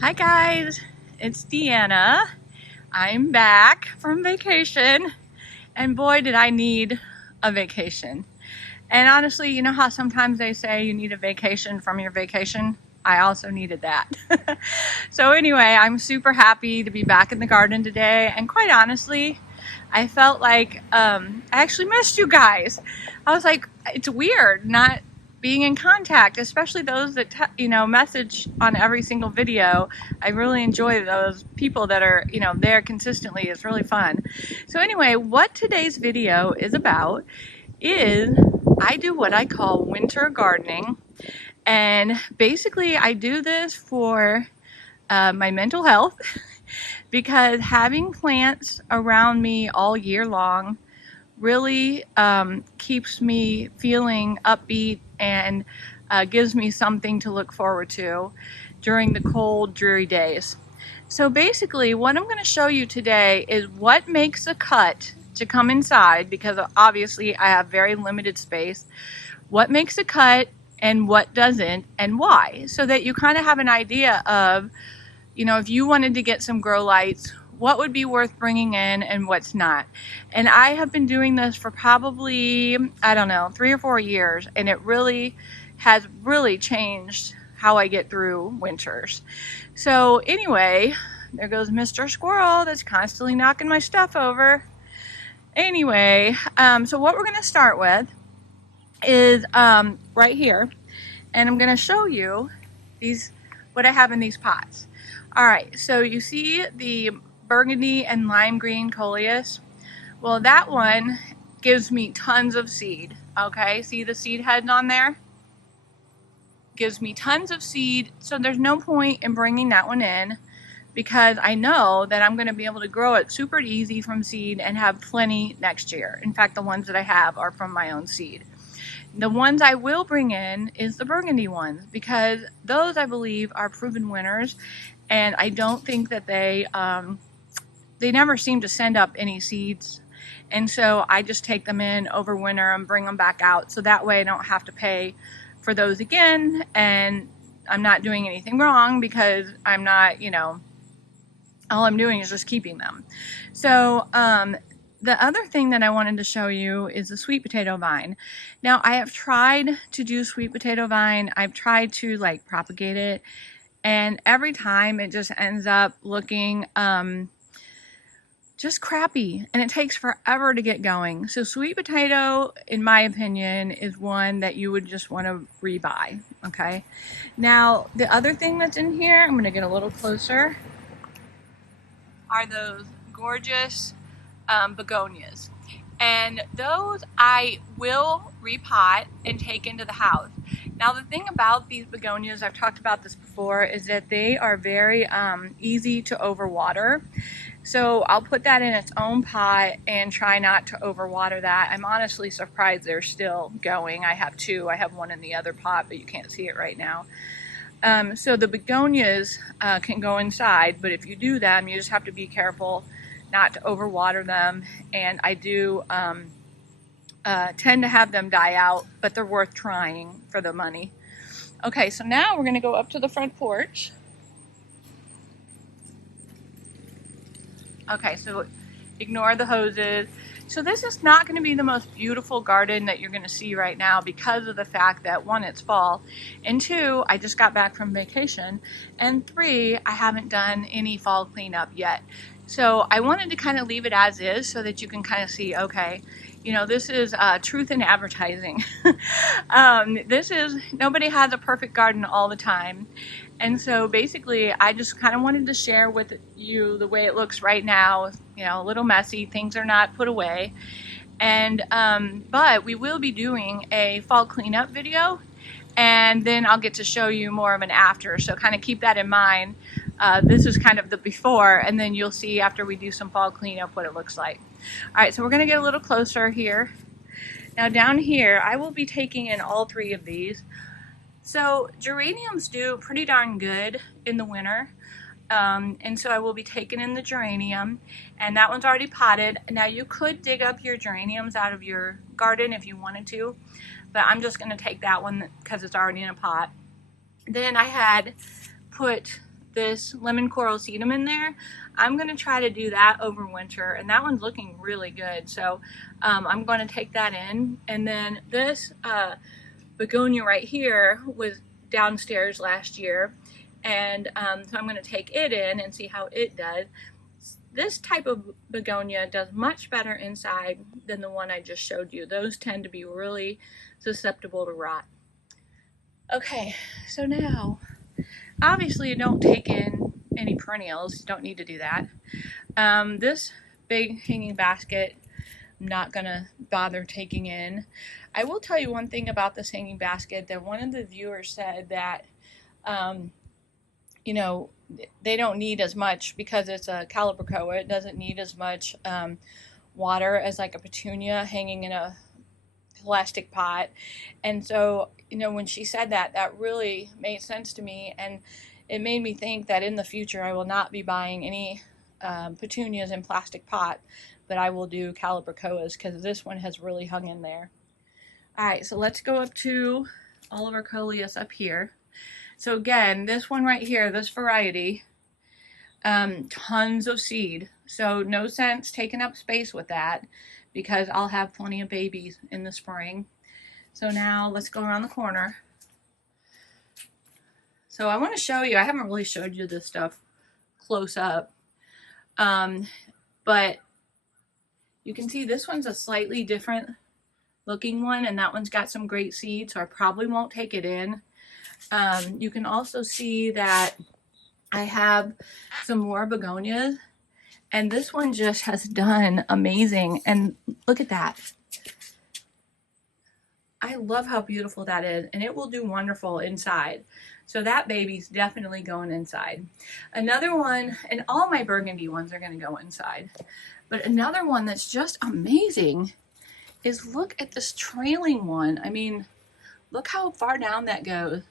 Hi guys, it's Deanna. I'm back from vacation, and boy did I need a vacation. And honestly, you know how sometimes they say you need a vacation from your vacation? I also needed that. So anyway, I'm super happy to be back in the garden today, and quite honestly, I felt like I actually missed you guys. I was like, it's weird not being in contact, especially those that message on every single video. I really enjoy those people that are there consistently. It's really fun. So anyway, what today's video is about is I do what I call winter gardening, and basically I do this for my mental health because having plants around me all year long really keeps me feeling upbeat and gives me something to look forward to during the cold, dreary days. So basically, what I'm going to show you today is what makes a cut to come inside, because obviously I have very limited space, what makes a cut and what doesn't, and why, so that you kind of have an idea of, if you wanted to get some grow lights, what would be worth bringing in and what's not. And I have been doing this for probably, I don't know, 3 or 4 years, and it really has really changed how I get through winters. So anyway, there goes Mr. Squirrel that's constantly knocking my stuff over. Anyway, so what we're going to start with is right here, and I'm going to show you what I have in these pots. All right, so you see the burgundy and lime green Coleus? Well, that one gives me tons of seed. Okay, see the seed heads on there? Gives me tons of seed, so there's no point in bringing that one in because I know that I'm going to be able to grow it super easy from seed and have plenty next year. In fact, the ones that I have are from my own seed. The ones I will bring in is the burgundy ones, because those I believe are proven winners, and I don't think that they never seem to send up any seeds, and so I just take them in over winter and bring them back out, so that way I don't have to pay for those again, and I'm not doing anything wrong because I'm not, all I'm doing is just keeping them. So the other thing that I wanted to show you is the sweet potato vine. Now, I have tried to do sweet potato vine. I've tried to propagate it, and every time it just ends up looking just crappy, and it takes forever to get going. So sweet potato, in my opinion, is one that you would just want to rebuy, okay? Now, the other thing that's in here, I'm going to get a little closer, are those gorgeous begonias. And those I will repot and take into the house. Now, the thing about these begonias, I've talked about this before, is that they are very easy to overwater. So I'll put that in its own pot and try not to overwater that. I'm honestly surprised they're still going. I have two. I have one in the other pot, but you can't see it right now. So the begonias can go inside, but if you do them, you just have to be careful not to overwater them. And I do tend to have them die out, but they're worth trying for the money. Okay, so now we're going to go up to the front porch. Okay, so ignore the hoses. So this is not going to be the most beautiful garden that you're going to see right now because of the fact that, one, it's fall, and two, I just got back from vacation, and three, I haven't done any fall cleanup yet. So I wanted to kind of leave it as is so that you can kind of see, okay, this is truth in advertising. Nobody has a perfect garden all the time. And so basically, I just kind of wanted to share with you the way it looks right now. A little messy, things are not put away. And but we will be doing a fall cleanup video, and then I'll get to show you more of an after. So kind of keep that in mind. This is kind of the before, and then you'll see after we do some fall cleanup what it looks like. All right, so we're gonna get a little closer here. Now down here, I will be taking in all three of these. So geraniums do pretty darn good in the winter. And so I will be taking in the geranium, and that one's already potted. Now you could dig up your geraniums out of your garden if you wanted to, but I'm just going to take that one because it's already in a pot. Then I had put this lemon coral sedum in there, I'm going to try to do that over winter, and that one's looking really good. So I'm going to take that in. And then this begonia right here was downstairs last year, and so I'm going to take it in and see how it does. This type of begonia does much better inside than the one I just showed you. Those tend to be really susceptible to rot. Okay, so now, obviously you don't take in any perennials, you don't need to do that. This big hanging basket, I'm not gonna bother taking in. I will tell you one thing about this hanging basket, that one of the viewers said that, you know, they don't need as much because it's a calibrachoa. It doesn't need as much water as like a petunia hanging in a plastic pot. And so, you know, when she said that, that really made sense to me, and it made me think that in the future I will not be buying any petunias in plastic pot, but I will do calibrachoas because this one has really hung in there. All right, so let's go up to all of our Coleus up here. So again, this one right here, this variety, tons of seed. So no sense taking up space with that because I'll have plenty of babies in the spring. So now let's go around the corner. So I want to show you, I haven't really showed you this stuff close up, but you can see this one's a slightly different looking one, and that one's got some great seed, so I probably won't take it in. You can also see that I have some more begonias, and this one just has done amazing. And look at that. I love how beautiful that is, and it will do wonderful inside. So that baby's definitely going inside. Another one, and all my burgundy ones are going to go inside, but another one that's just amazing is look at this trailing one. I mean, look how far down that goes.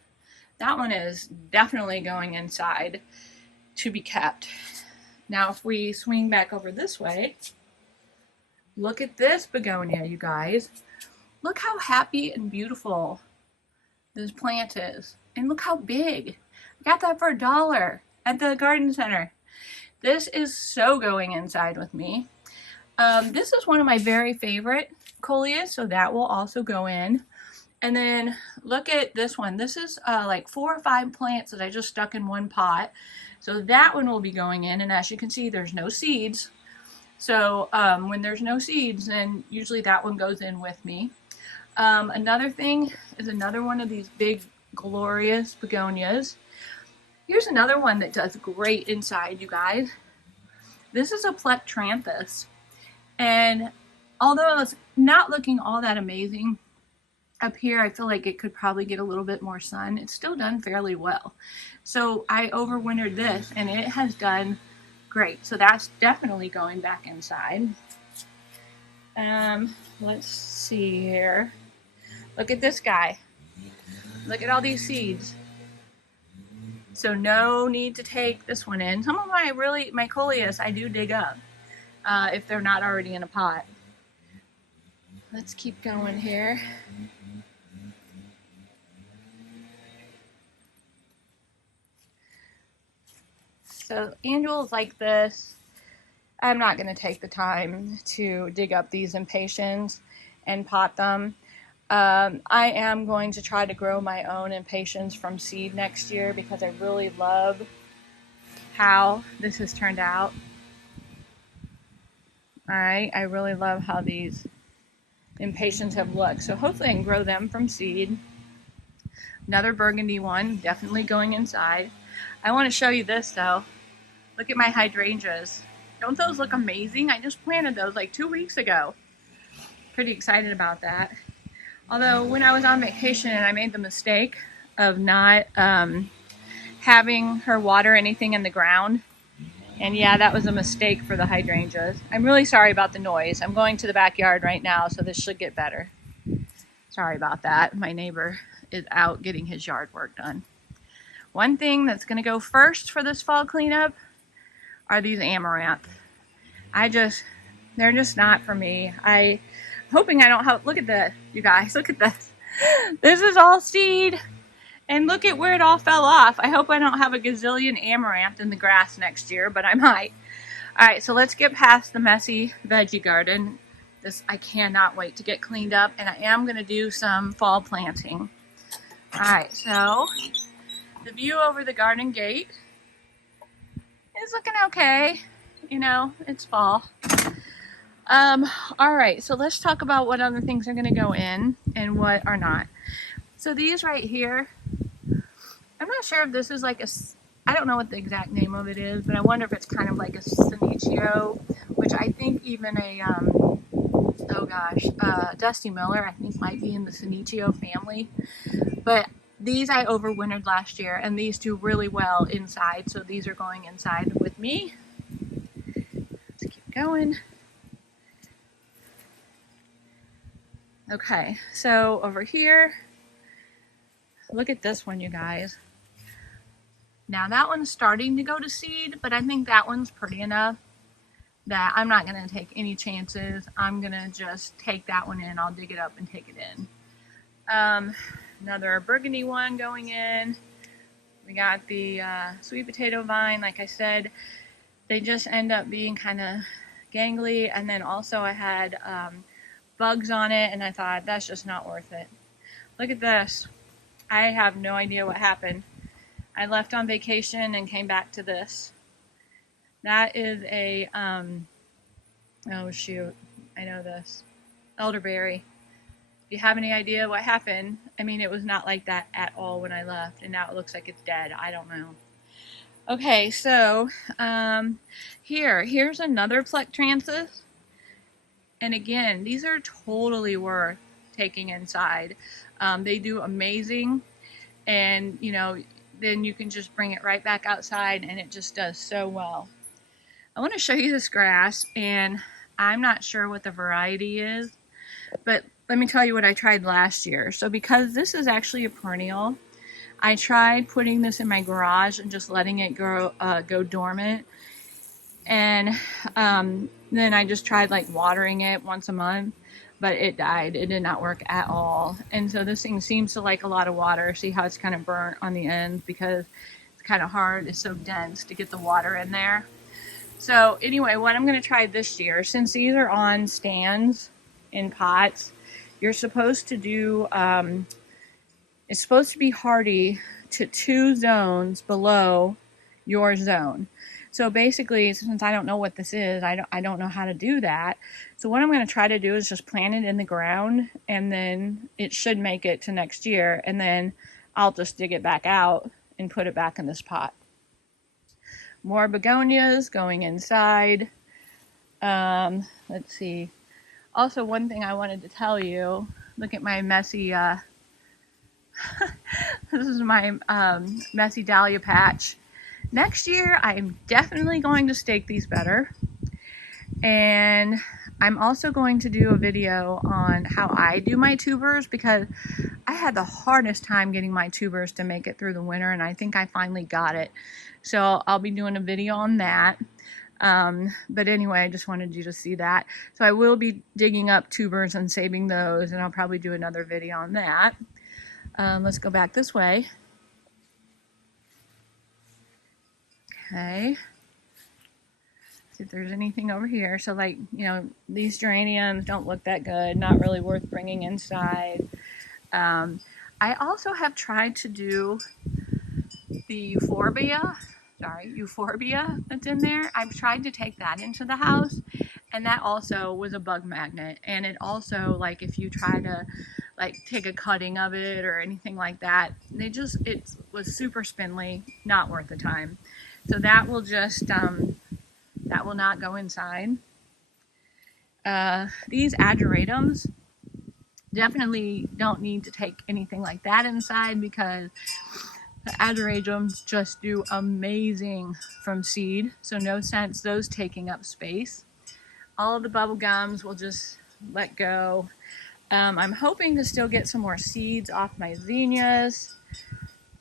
That one is definitely going inside to be kept. Now, if we swing back over this way, look at this begonia, you guys. Look how happy and beautiful this plant is. And look how big. I got that for $1 at the garden center. This is so going inside with me. This is one of my very favorite Coleus, so that will also go in. And then look at this one. This is like 4 or 5 plants that I just stuck in one pot. So that one will be going in, and as you can see, there's no seeds. So when there's no seeds, then usually that one goes in with me. Another thing is another one of these big glorious begonias. Here's another one that does great inside, you guys. This is a plectranthus, and although it's not looking all that amazing up here, I feel like it could probably get a little bit more sun. It's still done fairly well. So I overwintered this, and it has done great. So that's definitely going back inside. Let's see here. Look at this guy. Look at all these seeds. So no need to take this one in. Some of my Coleus I do dig up if they're not already in a pot. Let's keep going here. So annuals like this, I'm not going to take the time to dig up these impatiens and pot them. I am going to try to grow my own impatiens from seed next year because I really love how this has turned out. Alright, I really love how these impatiens have looked. So hopefully I can grow them from seed. Another burgundy one, definitely going inside. I want to show you this though. Look at my hydrangeas. Don't those look amazing? I just planted those like 2 weeks ago. Pretty excited about that. Although when I was on vacation, I made the mistake of not having her water anything in the ground. And yeah, that was a mistake for the hydrangeas. I'm really sorry about the noise. I'm going to the backyard right now, so this should get better. Sorry about that. My neighbor is out getting his yard work done. One thing that's going to go first for this fall cleanup are these amaranth. They're just not for me. I'm hoping I don't have, look at this, you guys, look at this. This is all seed, And look at where it all fell off. I hope I don't have a gazillion amaranth in the grass next year, but I might. All right, so let's get past the messy veggie garden. I cannot wait to get cleaned up, and I am going to do some fall planting. All right, so the view over the garden gate is looking okay. You know, it's fall. All right, so let's talk about what other things are going to go in and what are not. So these right here, I'm not sure if this is like I don't know what the exact name of it is, but I wonder if it's kind of like a Senecio, which I think even Dusty Miller, I think might be in the Senecio family. But these I overwintered last year, and these do really well inside, so these are going inside with me. Let's keep going. Okay, so over here, look at this one, you guys. Now that one's starting to go to seed, but I think that one's pretty enough that I'm not going to take any chances. I'm going to just take that one in. I'll dig it up and take it in. Another burgundy one going in. We got the sweet potato vine. Like I said, they just end up being kind of gangly. And then also I had bugs on it, and I thought that's just not worth it. Look at this. I have no idea what happened. I left on vacation and came back to this. That is a, oh shoot, I know this, elderberry. If you have any idea what happened, I mean, it was not like that at all when I left, and now it looks like it's dead. I don't know. Okay, so here's another Plectranthus. And again, these are totally worth taking inside. They do amazing, and you know, then you can just bring it right back outside, and it just does so well. I want to show you this grass, and I'm not sure what the variety is, but let me tell you what I tried last year. So because this is actually a perennial, I tried putting this in my garage and just letting it go dormant. And then I just tried like watering it once a month, but it died. It did not work at all. And so this thing seems to like a lot of water. See how it's kind of burnt on the ends because it's kind of hard. It's so dense to get the water in there. So anyway, what I'm going to try this year, since these are on stands in pots, you're supposed to do, it's supposed to be hardy to 2 zones below your zone. So basically, since I don't know what this is, I don't know how to do that. So what I'm going to try to do is just plant it in the ground, and then it should make it to next year, and then I'll just dig it back out and put it back in this pot. More begonias going inside. Let's see. Also, one thing I wanted to tell you, look at my messy, this is my messy dahlia patch. Next year, I'm definitely going to stake these better. And I'm also going to do a video on how I do my tubers, because I had the hardest time getting my tubers to make it through the winter, and I think I finally got it. So I'll be doing a video on that. But anyway, I just wanted you to see that. So I will be digging up tubers and saving those, and I'll probably do another video on that. Let's go back this way. Okay. See if there's anything over here. So like, you know, these geraniums don't look that good, not really worth bringing inside. I also have tried to do the euphorbia that's in there. I've tried to take that into the house, and that also was a bug magnet. And it also, like, if you try to like take a cutting of it or anything like that, it was super spindly, not worth the time. So that will just that will not go inside. These ageratums definitely don't need to take anything like that inside, because the ageratums just do amazing from seed, so no sense those taking up space. All of the bubble gums will just let go. I'm hoping to still get some more seeds off my zinnias.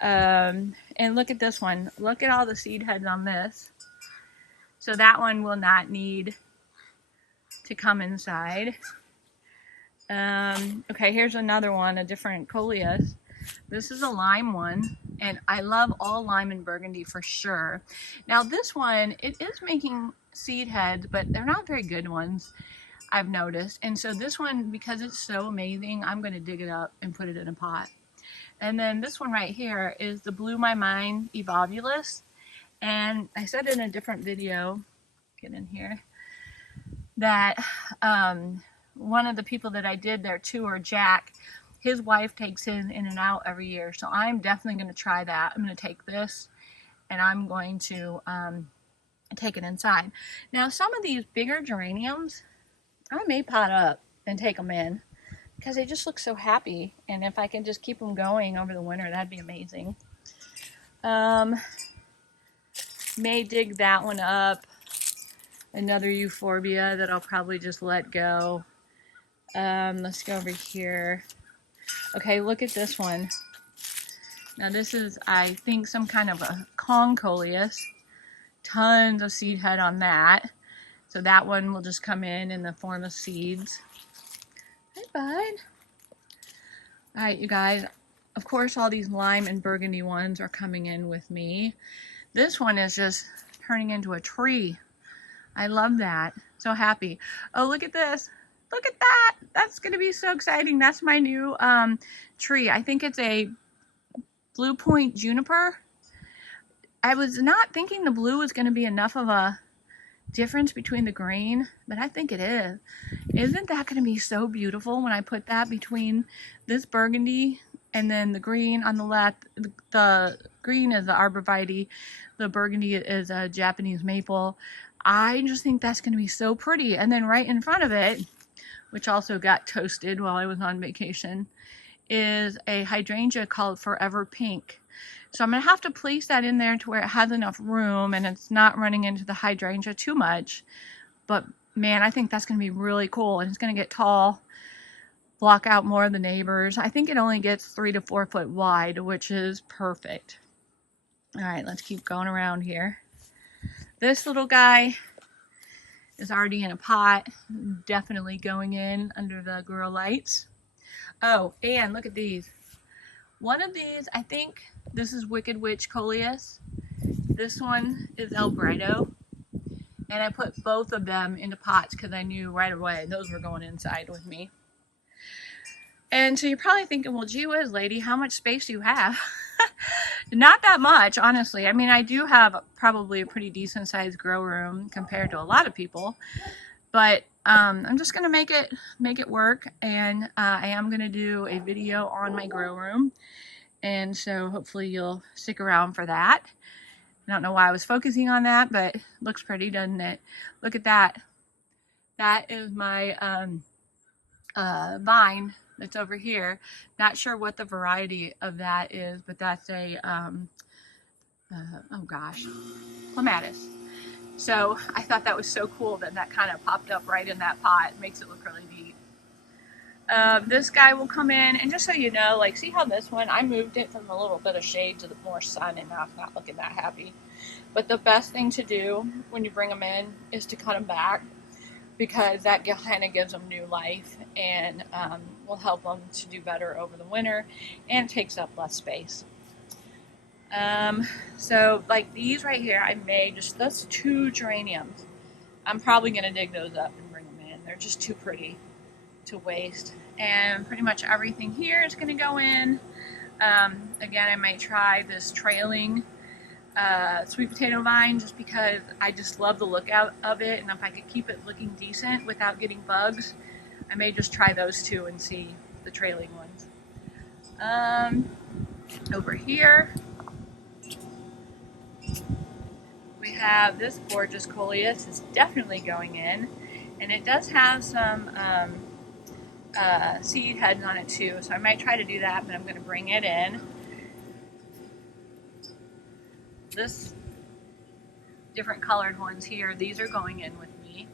And look at this one. Look at all the seed heads on this. So that one will not need to come inside. Okay, here's another one, a different Coleus. This is a lime one, and I love all lime and burgundy for sure. Now this one, it is making seed heads, but they're not very good ones, I've noticed. And so this one, because it's so amazing, I'm going to dig it up and put it in a pot. And then this one right here is the Blew My Mind Evolvulus. And I said in a different video, get in here, that one of the people that I did their tour, Jack, his wife takes his in and out every year. So I'm definitely going to try that. I'm going to take this and I'm going to take it inside. Now some of these bigger geraniums, I may pot up and take them in because they just look so happy. And if I can just keep them going over the winter, that'd be amazing. May dig that one up. Another euphorbia that I'll probably just let go. Let's go over here. Okay, look at this one. Now this is, I think, some kind of a Coleus. Tons of seed head on that. So that one will just come in the form of seeds. Hi, bud. Alright, you guys. Of course, all these lime and burgundy ones are coming in with me. This one is just turning into a tree. I love that. So happy. Oh, look at this. Look at that. That's going to be so exciting. That's my new tree. I think it's a Blue Point juniper. I was not thinking the blue was going to be enough of a difference between the green, but I think it is. Isn't that going to be so beautiful when I put that between this burgundy and then the green on the left? The green is the arborvitae, the burgundy is a Japanese maple. I just think that's going to be so pretty. And then right in front of it, which also got toasted while I was on vacation, is a hydrangea called Forever Pink. So I'm going to have to place that in there to where it has enough room and it's not running into the hydrangea too much. But man, I think that's going to be really cool. And it's going to get tall, block out more of the neighbors. I think it only gets 3 to 4 foot wide, which is perfect. All right, let's keep going around here. This little guy is already in a pot, definitely going in under the grow lights. Oh, and look at these. One of these, I think this is Wicked Witch Coleus. This one is El Grito. And I put both of them into pots because I knew right away those were going inside with me. And so you're probably thinking, well, gee whiz, lady, how much space do you have? Not that much, honestly. I mean, I do have probably a pretty decent sized grow room compared to a lot of people. But I'm just going to make it work. And I am going to do a video on my grow room. And so hopefully you'll stick around for that. I don't know why I was focusing on that, but it looks pretty, doesn't it? Look at that. That is my vine that's over here. Not sure what the variety of that is, but that's a, oh gosh, clematis. So I thought that was so cool that that kind of popped up right in that pot. It makes it look really neat. This guy will come in, and just so you know, like, see how this one, I moved it from a little bit of shade to the more sun, and now it's not looking that happy. But the best thing to do when you bring them in is to cut them back, because that kind of gives them new life and will help them to do better over the winter and takes up less space. So like these right here, I made just those 2 geraniums. I'm probably going to dig those up and bring them in. They're just too pretty to waste. And pretty much everything here is going to go in. Again, I might try this trailing sweet potato vine just because I just love the look out of it, and if I could keep it looking decent without getting bugs, I may just try those 2 and see the trailing ones. Over here we have this gorgeous Coleus. It's definitely going in, and it does have some seed heads on it too, so I might try to do that, but I'm going to bring it in. This different colored ones here, these are going in with me.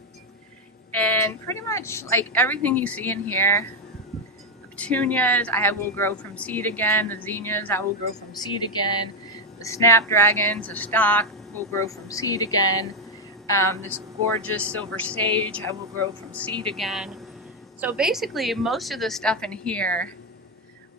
And pretty much like everything you see in here, the petunias I will grow from seed again, the zinnias I will grow from seed again, the snapdragons, the stock will grow from seed again, this gorgeous silver sage I will grow from seed again. So basically most of the stuff in here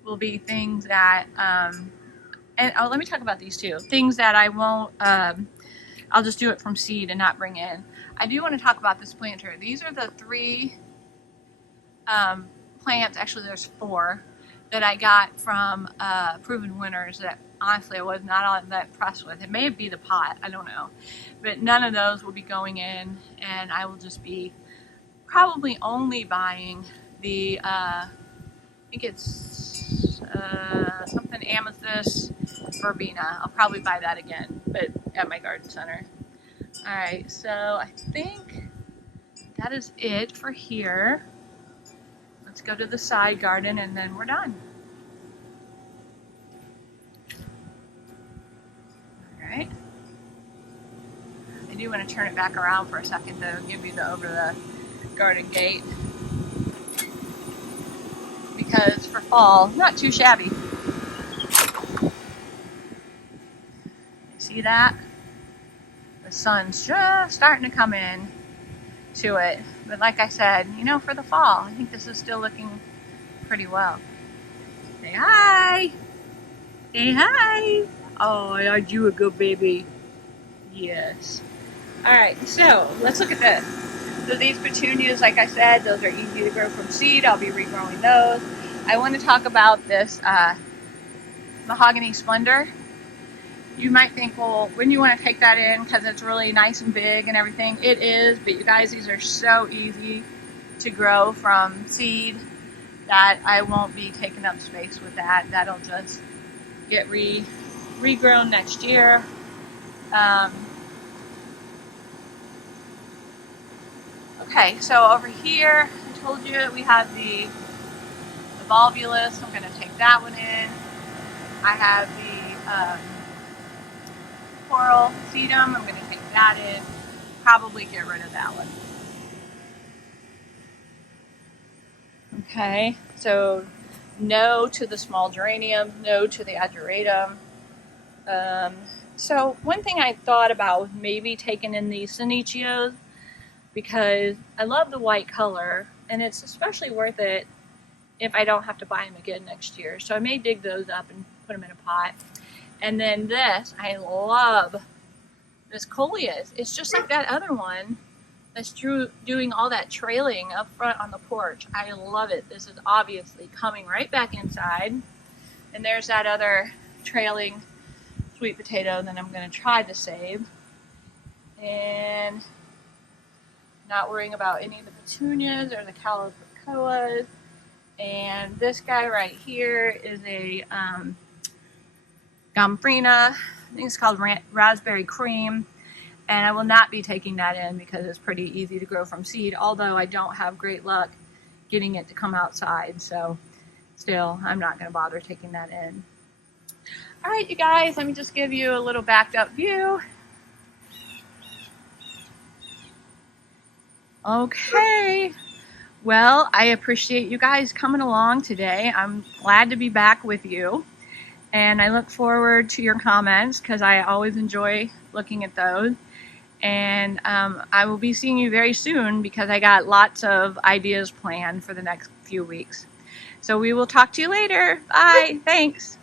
will be things that, and oh, let me talk about these two. Things that I won't, I'll just do it from seed and not bring in. I do want to talk about this planter. These are the 3 plants, actually there's 4, that I got from Proven Winners that honestly I was not all that impressed with. It may be the pot, I don't know. But none of those will be going in, and I will just be probably only buying the, I think it's something amethyst verbena. I'll probably buy that again, but at my garden center. Alright, so I think that is it for here. Let's go to the side garden and then we're done. Alright. I do want to turn it back around for a second to give you the over the garden gate. Because for fall, not too shabby. See that? The sun's just starting to come in to it. But like I said, you know, for the fall, I think this is still looking pretty well. Say hi! Say hi! Oh, aren't you a good baby? Yes. Alright, so let's look at this. So these petunias, like I said, those are easy to grow from seed. I'll be regrowing those. I want to talk about this Mahogany Splendor. You might think, well, wouldn't you want to take that in because it's really nice and big and everything? It is, but you guys, these are so easy to grow from seed that I won't be taking up space with that. That'll just get regrown next year. Okay, so over here, I told you we have the volvulus. I'm going to take that one in. I have the coral sedum. I'm going to take that in. Probably get rid of that one. Okay, so no to the small geranium, no to the ageratum. So one thing I thought about was maybe taking in these Senechios, because I love the white color, and it's especially worth it if I don't have to buy them again next year. So I may dig those up and put them in a pot. And then this, I love this Coleus. It's just like that other one that's doing all that trailing up front on the porch. I love it. This is obviously coming right back inside. And there's that other trailing sweet potato that I'm going to try to save. And not worrying about any of the petunias or the calibrachoas. And this guy right here is a Gomphrena. I think it's called Raspberry Cream. And I will not be taking that in because it's pretty easy to grow from seed, although I don't have great luck getting it to come outside. So still, I'm not going to bother taking that in. All right, you guys, let me just give you a little backed up view. Okay. Well, I appreciate you guys coming along today. I'm glad to be back with you. And I look forward to your comments because I always enjoy looking at those. And I will be seeing you very soon because I got lots of ideas planned for the next few weeks. So we will talk to you later. Bye. Thanks.